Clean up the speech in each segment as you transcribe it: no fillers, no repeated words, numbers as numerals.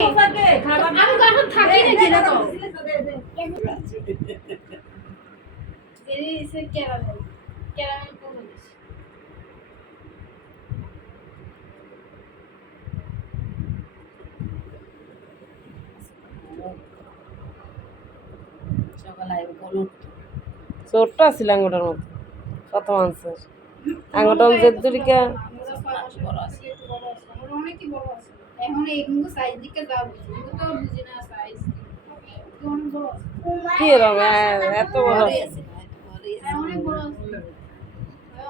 আমি এখন থাকি না কিনা তো এসে ক্যারামেল ক্যারামেল কোন ছোট্ট ছিল আঙ্গুটার মতো কত মাংসের আঙ্গুটার জেদ্দুরিকা অনেকই বড় আছে এখন এইগুলো সাইজ দিকে যাও বুঝি তো বুঝি না সাইজ কোন বড় কি রকম এত বড় অনেক বড় আছে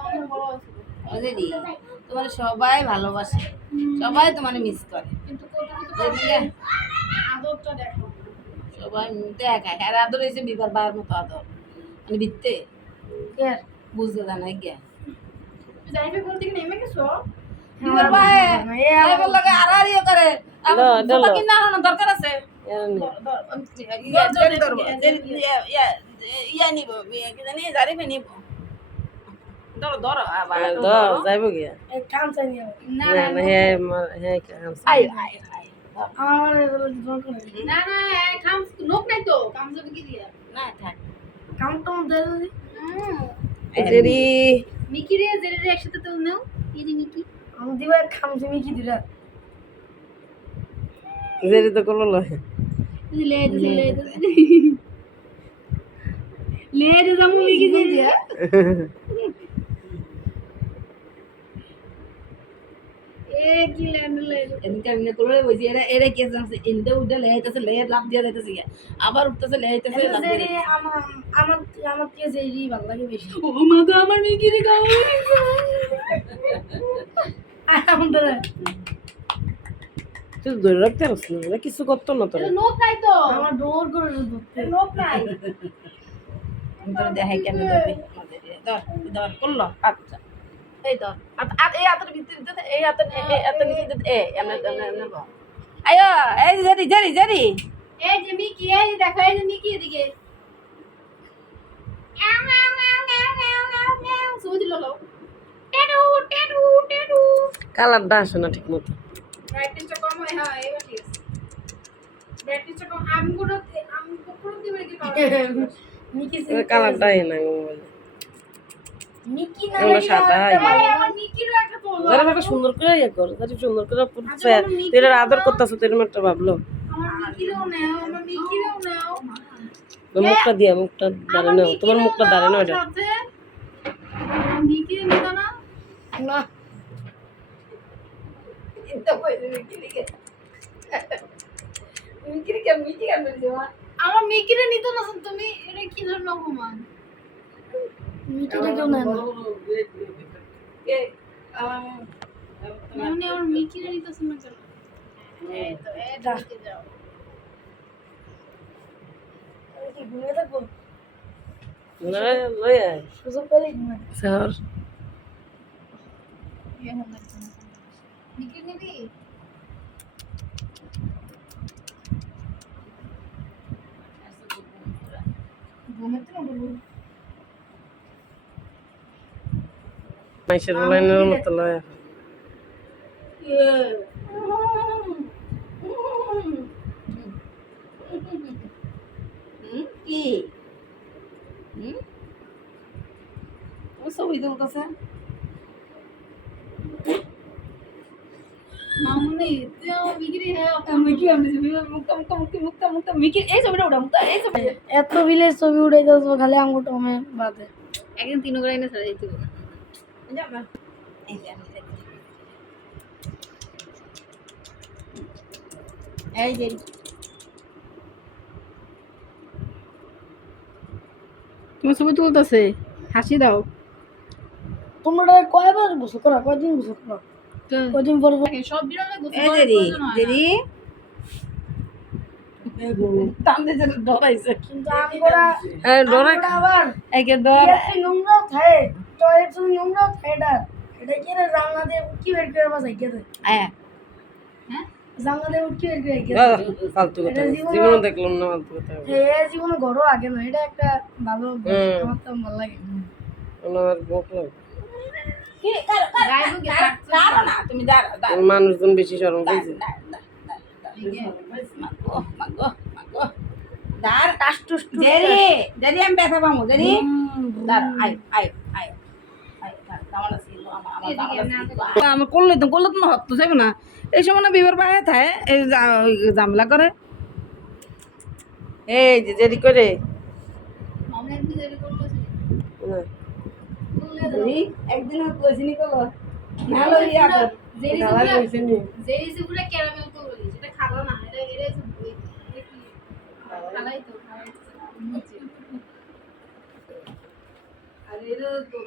অনেক বড় আছে বুঝলি তোমার সবাই ভালোবাসে সবাই তোমার মিস করে কিন্তু কত আদরটা দেখো সবাই দেখা আর আদর হয়েছে বিবার বার মতো আদর মানে বিত্তে বুঝতে জানাই গিয়া যাইবে কোন দিকে নেমে গেছো বিবার ভাই এবার লাগে আড়াআড়িও করে আমার কি না হনো দরকার আছে ইয়া নিব কি জানি জারিফে নিব ধরো ধরো আবার যাইব গিয়া কাম চাই না না না হে হে আই আই আই আমার না না কাম লোক নাই তো কাম যাবে কি দিয়া না থাক কাম তো দে জেরি মিকি রে জেরি রে একসাথে তো নাও এই যে মিকি আমি দিবা কাম যে মিকি দিরা জেরি তো করলো লয় লে দে জামু মিকি দিয়া কি ল্যান্ড লে এনকা এমনি করে বইছি এরা এরা কে জানছে ইন্দে উঠে লেয়াইতেছে লেয়ার লাভ দিয়ে যাইতেছে আবার উঠতেছে লেয়াইতেছে লাভ দিয়ে জেরি আমার কি জেরি ভালো লাগে বেশি ও মা গো আমার মিকি রে গাও আমাদের তুই ধরে রাখতে পারছ না কিছু করতো না তোর লোক নাই তো আমার ডোর করে ধরতে লোক নাই আমি তো দেখাই কেন দেবে ধর ধর করলো আচ্ছা এই ধর আর এই হাতের ভিতরে এই হাতের নিচে এ এমনে এমনে আয়ো এই জেরি জেরি জেরি এই যে মিকি এই দেখো এই যে মিকি এদিকে সুই দিল লো টেডু কালারটা আসে না ঠিক মতো ব্রাইটনেসটা কম হয় হ্যাঁ এবার ঠিক আছে ব্রাইটনেসটা কম আমি কোন দিবে কি মিকি কালারটা এই না মোবাইল মিকি না এগুলো সাদা আমার মিকির একটা তো যারা একটা সুন্দর করে ইয়ে কর যারা সুন্দর করে পুরো তুই এর আদর করতেছ তুই এরকম একটা ভাবলো আমার মিকিরও নাও তোর মুখটা দিয়া মুখটা দাঁড়ে নাও তোমার মুখটা দাঁড়ে না এটা মিকির নিতা না না এটা কই মিকি লিখে মিকি কেন দেওয়া আমার মিকিরে নিত না তুমি এটা কি ধরনের অপমান মিকিরে কেউ নেয় না কে মানে আমার মিকিরে নিতেছ না কেন এই তো এটা যাও কি ঘুরে থাকবো না লয় আয় সুযোগ পেলে ঘুমাই স্যার মিকির নিবি ঘুমাতে না বলবো মাইশের লাইনের মতো লয় কি ও সব ইদুল কাছে মামুনি তুই আমার মিকিরে হ্যাঁ মিকি আমি মুক্তা মিকি এই ছবিটা ওটা মুক্তা এই ছবি এত বিলের ছবি উড়ে গেছে খালি আঙ্গুটা আমি বাদে একদিন তিন করে এনে ছাড়া যেতে যাবা এই যে তুমি ছবি তুলতেছে হাসি দাও তোমরা কয়বার গোসল করা কয়দিন গোসল করা কয়দিন পর সব বিড়ালে গোসল এই দেরি দেরি তামদে যে ডরাইছে কিন্তু আমরা ডরে আবার একে ডর নোংরা থাকে টয়লেট তুমি নোংরা থাকে এটা কি রে জানলা দিয়ে কি বের করে বাসাই কেটে আয়া হ্যাঁ জানলা দিয়ে কি বের করে ফালতু কথা জীবনে দেখলাম না ফালতু কথা জীবনে ঘরও আগে না এটা একটা ভালো আমার তো ভালো লাগে আমার মুখ লাগে কি কারো না তুমি দাঁড়াও মানুষজন বেশি শরম পেয়েছে মাগো দাঁড় টাস টুস জেরি জেরি আমি ব্যথা পাবো জেরি দাঁড় আই আই আই আই দাঁড় আমার করলে তো না হতো যাবে না এই সময় না বিবার বাইরে থাকে এই ঝামেলা করে এই যে জেরি করে জেরি একদিন কইছিনি কলো ভালো ইয়া কর জেরি পুরো ক্যারামেল করে সেটা খাবো না এটা এর খালাই তো খালাই আর এর তো